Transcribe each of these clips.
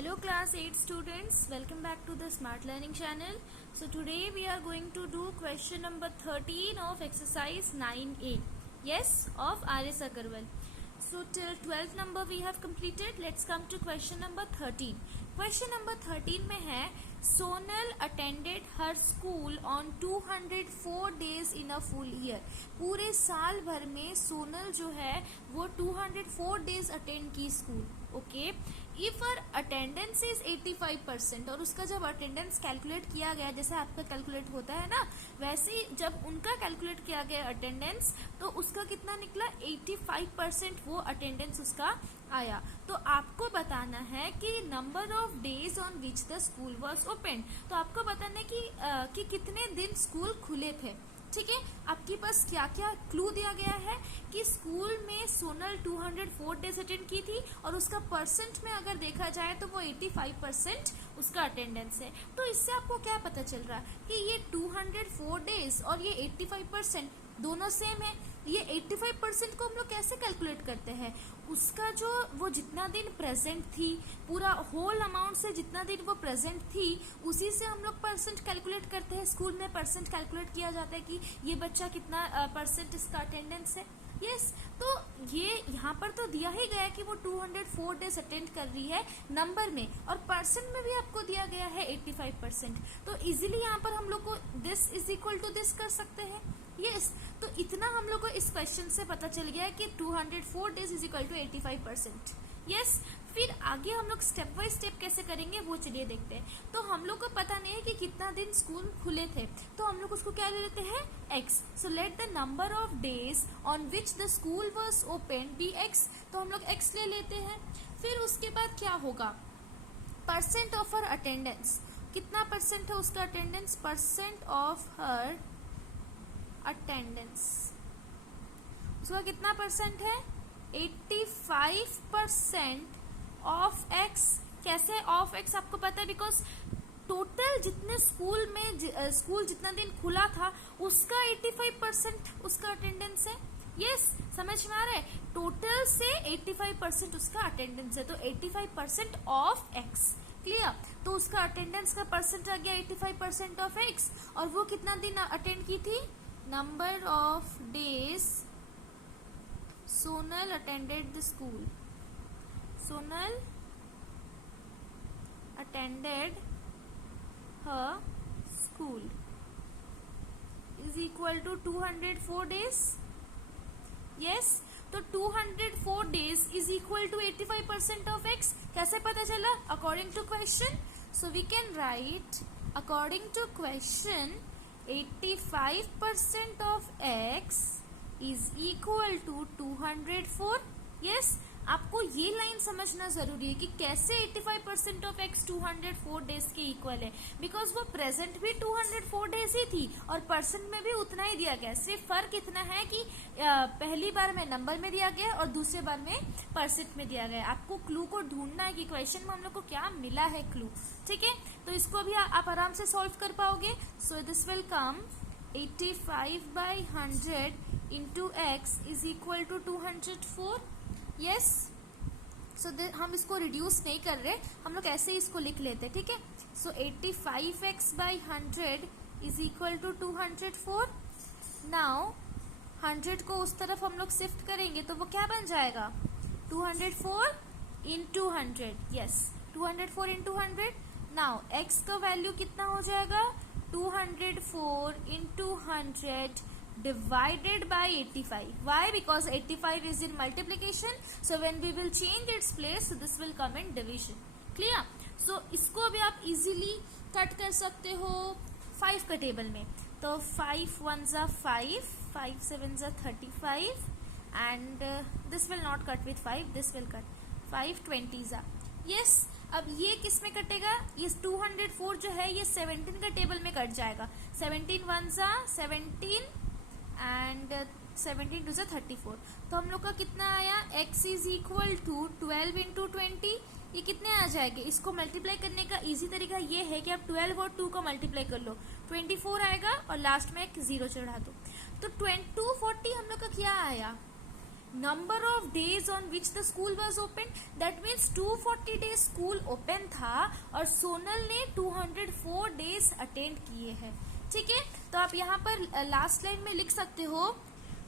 Hello class 8 students, welcome back to the Smart Learning channel. So today we are going to do question number 13 of exercise 9A. Yes, of R.S. Agarwal. So till 12th number we have completed. Let's come to question number 13. Question number 13 में है Sonal attended her school on 204 days in a full year. पूरे साल भर में सोनल जो है वो 204 days attend की school. Okay, if her attendance is 85% और उसका जब अटेंडेंस कैलकुलेट किया गया, जैसे आपका कैलकुलेट होता है ना, वैसे ही जब उनका कैलकुलेट किया गया अटेंडेंस, तो उसका कितना निकला 85% वो अटेंडेंस उसका आया. तो आपको बताना है कि number of days on which the school was open. तो आपको बताना है कि कितने दिन स्कूल खुले थे. ठीक है, आपके पास क्या क्या क्लू दिया गया है कि स्कूल में सोनल 204 डेज अटेंड की थी और उसका परसेंट में अगर देखा जाए तो वो 85% उसका अटेंडेंस है. तो इससे आपको क्या पता चल रहा है कि ये 204 डेज और ये 85% दोनों सेम है. ये 85% को हम लोग कैसे कैलकुलेट करते हैं, उसका जो वो जितना दिन प्रेजेंट थी, पूरा होल अमाउंट से जितना दिन वो प्रेजेंट थी, उसी से हम लोग परसेंट कैलकुलेट करते हैं. स्कूल में परसेंट कैलकुलेट किया जाता है कि ये बच्चा कितना परसेंट इसका अटेंडेंस है. यस, तो ये यहाँ पर तो दिया ही गया है कि वो 204 डेज अटेंड कर रही है नंबर में, और परसेंट में भी आपको दिया गया है 85%. तो इजीली यहाँ पर हम लोग को this is equal to this कर सकते हैं. यस, तो इतना हम लोग को इस क्वेश्चन से पता चल गया है कि 204 days is equal to 85%. Yes, फिर आगे हम लोग स्टेप बाय स्टेप कैसे करेंगे वो चलिए देखते हैं. तो हम लोग को पता नहीं है कि कितना दिन स्कूल खुले थे, तो हम लोग उसको क्या ले लेते हैं x. So let the number of days on which the school was open be x. तो हम लोग x ले लेते हैं. फिर उसके बाद क्या होगा, परसेंट ऑफ हर अटेंडेंस. कितना परसेंट है उसका attendance, percent of her attendance उसका कितना परसेंट है, 85% ऑफ x. कैसे ऑफ x आपको पता है, बिकॉज टोटल जितने स्कूल जितना दिन खुला था उसका 85% उसका अटेंडेंस है. यस, समझ में आ रहा है, टोटल से 85% उसका अटेंडेंस है, तो 85% ऑफ x. क्लियर, तो उसका अटेंडेंस का परसेंट आ गया 85% ऑफ x. और वो कितना दिन अटेंड की थी, number of days Sonal attended the school. Sonal attended her school is equal to 204 days. Yes, तो 204 days is equal to 85% of x. कैसे पता चला, according to question. So we can write according to question 85% of x is equal to 204. Yes, आपको ये line समझना जरूरी है कि कैसे 85% ऑफ x 204 डेज के इक्वल है, बिकॉज वो प्रेजेंट भी 204 डेज ही थी और परसेंट में भी उतना ही दिया गया. सिर्फ फर्क इतना है कि पहली बार में नंबर में दिया गया और दूसरे बार में परसेंट में दिया गया. आपको क्लू को ढूंढना है कि क्वेश्चन में हम लोग को क्या मिला है क्लू. ठीक है, तो इसको भी आप आराम से सॉल्व कर पाओगे. So this will come 85/100 into x is equal to 204. yes, so हम इसको रिड्यूस नहीं कर रहे, हम लोग ऐसे ही इसको लिख लेते. ठीक है, सो 85x/100 is equal to 204. Now 100 को उस तरफ हम लोग शिफ्ट करेंगे तो वो क्या बन जाएगा, 204 into 100. Yes, 204 into 100. Now x का वैल्यू कितना हो जाएगा, 204 into 100 divided by 85. Why? Because 85 is in multiplication. So when we will change its place, so this will come in division. Clear? So इसको भी आप easily कट कर सकते हो 5 का टेबल में. तो 5 1s are 5, 5 7s are 35, and this will not cut with 5. This will cut 5 20s are. Yes, अब ये किस में कटेगा, ये 204 जो है ये 17 का टेबल में कट जाएगा. 17 1s are 17 एंड 17 2 34. तो हम लोग का कितना आया, x is equal to 12 into 20. ये कितने आ जाएंगे, इसको मल्टीप्लाई करने का इजी तरीका ये है कि आप 12 और 2 को मल्टीप्लाई कर लो, 24 आएगा और लास्ट में एक 0 चढ़ा दो. तो 240 हम लोग का क्या आया, number of days on which the school was open, that means 240 days school open था और सोनल ने 204 डेज अटेंड किए हैं। ठीक है, तो आप यहाँ पर लास्ट लाइन में लिख सकते हो।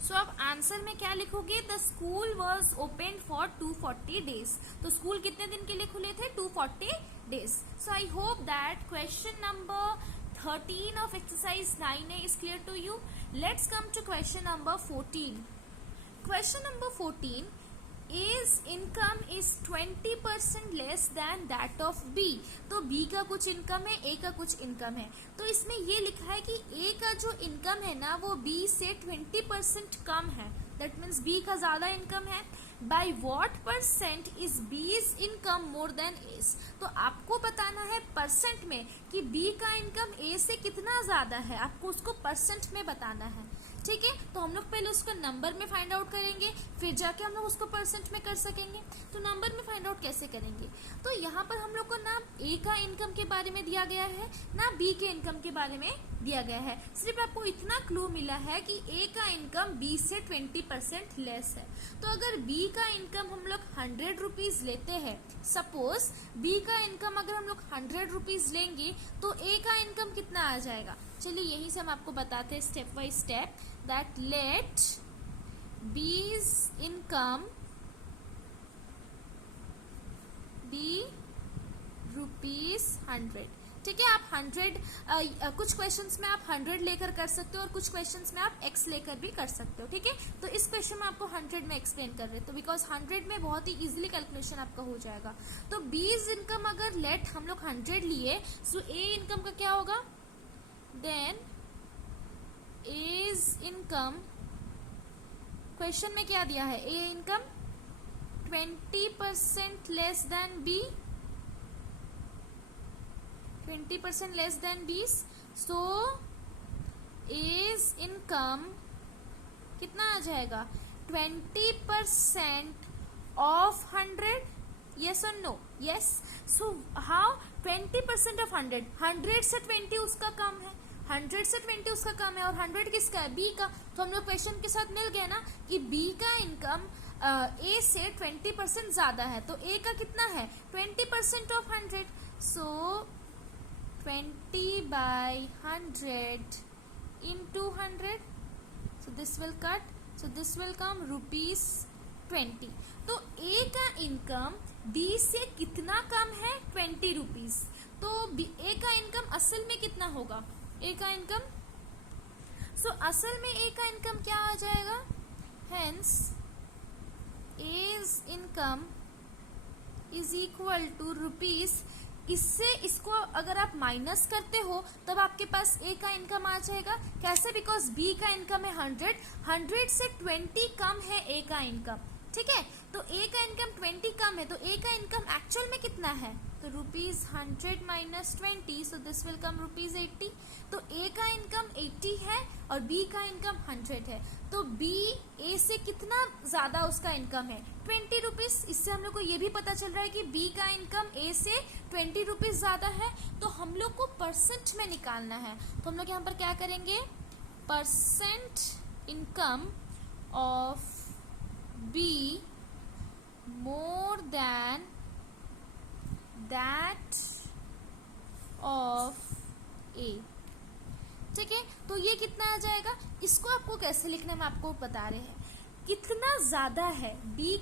सो आप आंसर में क्या लिखोगे, the school was open for 240 days. तो स्कूल कितने दिन के लिए खुले थे, 240 days. So I hope that question number 13 of exercise 9A is clear to you. Let's come to question number 14. Question number 14 is income is 20% less than that of B. तो B का कुछ income है, A का कुछ income है। तो इसमें ये लिखा है कि A का जो इनकम है ना वो B से 20% कम है। दैट मीन्स B का ज्यादा इनकम है। By what percent is B's income more than A's। तो आपको बताना है परसेंट में कि B का इनकम A से कितना ज्यादा है, आपको उसको परसेंट में बताना है। ठीक है, तो हम लोग पहले उसको नंबर में फाइंड आउट करेंगे, फिर जाके हम लोग उसको परसेंट में कर सकेंगे। तो नंबर में फाइंड आउट कैसे करेंगे, तो यहाँ पर हम लोग को ना A का इनकम के बारे में दिया गया है, ना B के इनकम के बारे में दिया गया है। सिर्फ आपको इतना क्लू मिला है कि A का इनकम B से 20% लेस है। तो अगर B का इनकम हम लोग 100 रुपीज लेते हैं, सपोज B का इनकम अगर हम लोग 100 रुपीज लेंगे तो A का इनकम कितना आ जाएगा। चलिए यहीं से हम आपको बताते हैं step by step, that let B's income be ₹100। ठीक है, आप 100 कुछ क्वेश्चंस में आप 100 लेकर कर सकते हो और कुछ क्वेश्चंस में आप x लेकर भी कर सकते हो। ठीक है, तो इस क्वेश्चन में आपको 100 में एक्सप्लेन कर रहे हैं, तो बिकॉज 100 में बहुत ही इजीली कैलकुलेशन आपका हो जाएगा। तो B's इनकम अगर लेट हम लोग 100 लिए, सो A इनकम का क्या होगा, देन A's इनकम, क्वेश्चन में क्या दिया है, A income 20% less than B, 20% less than B's। So A's income कितना आ जाएगा, 20% of 100, yes or no, yes। so how 20% of 100, 100 से 20 उसका कम है, 100 से 20 उसका कम है, और 100 किसका है, B का। तो हम लोग क्वेश्चन के साथ मिल गए ना कि B का इनकम A से 20% ज्यादा है, तो A का कितना है, 20% of 100। So 20/100 into 100, so this will cut, so this will come ₹20। तो A का इनकम B से कितना कम है, 20 रुपीज। तो A का इनकम असल में कितना होगा, A का इनकम, सो असल में A का इनकम क्या आ जाएगा, hence A's income is equal to rupees. इससे इसको अगर आप माइनस करते हो तब आपके पास A का इनकम आ जाएगा, कैसे, बिकॉज B का इनकम है 100, 100 से 20 कम है A का इनकम। ठीक है, तो A का इनकम 20 कम है, तो A का इनकम एक्चुअल में कितना है, तो ₹100 minus 20, so this will come ₹80। तो A का इनकम 80 है और B का इनकम 100 है, तो B A से कितना ज्यादा उसका इनकम है, 20 रुपीज। इससे हम लोग को ये भी पता चल रहा है कि B का इनकम A से 20 रुपीज ज्यादा है। तो हम लोग को परसेंट में निकालना है, तो हम लोग यहाँ पर क्या करेंगे, percent income of B more than that of A। ठीक है, तो ये कितना आ जाएगा, इसको आपको कैसे लिखना है, हम आपको बता रहे हैं। कितना ज्यादा है B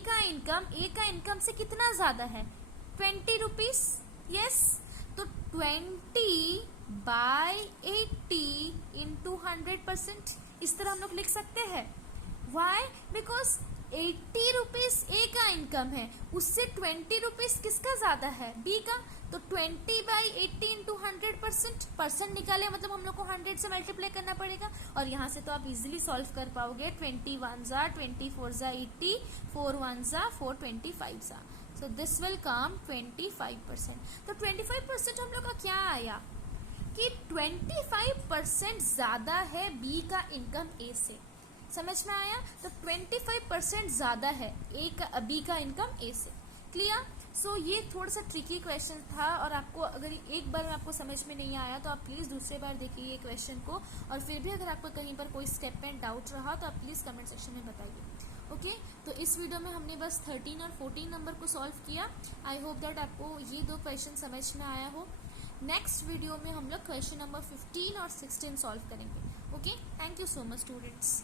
का इनकम A का इनकम से कितना ज्यादा है, 20 रुपीज, यस। तो 20/80 into 100%, इस तरह हम लोग लिख सकते हैं। वाई, बिकॉज 80 रुपीज A का इनकम है, उससे 20 रुपीज किसका ज्यादा है, B का। तो 20/80 into 100%, परसेंट निकाले मतलब हम लोग को 100 से मल्टीप्लाई करना पड़ेगा, और यहाँ से तो आप इजीली सॉल्व कर पाओगे। 21 जा 24 जा 80, 4 1 जा 4, 25 जा, सो दिस विल कम 25%। तो 25% हम लोग का क्या आया कि 25% ज्यादा है B का इनकम A से, समझ में आया। तो 25% ज्यादा है B का इनकम A से, क्लियर। सो ये थोड़ा सा ट्रिकी क्वेश्चन था, और आपको अगर एक बार में आपको समझ में नहीं आया तो आप प्लीज़ दूसरे बार देखिए ये क्वेश्चन को, और फिर भी अगर आपको कहीं पर कोई स्टेप में डाउट रहा तो आप प्लीज़ कमेंट सेक्शन में बताइए। ओके, तो इस वीडियो में हमने बस 13 और 14 नंबर को सॉल्व किया। आई होप दैट आपको ये 2 क्वेश्चन समझ में आया हो। नेक्स्ट वीडियो में हम लोग क्वेश्चन नंबर 15 और 16 सॉल्व करेंगे। Okay, thank you so much students.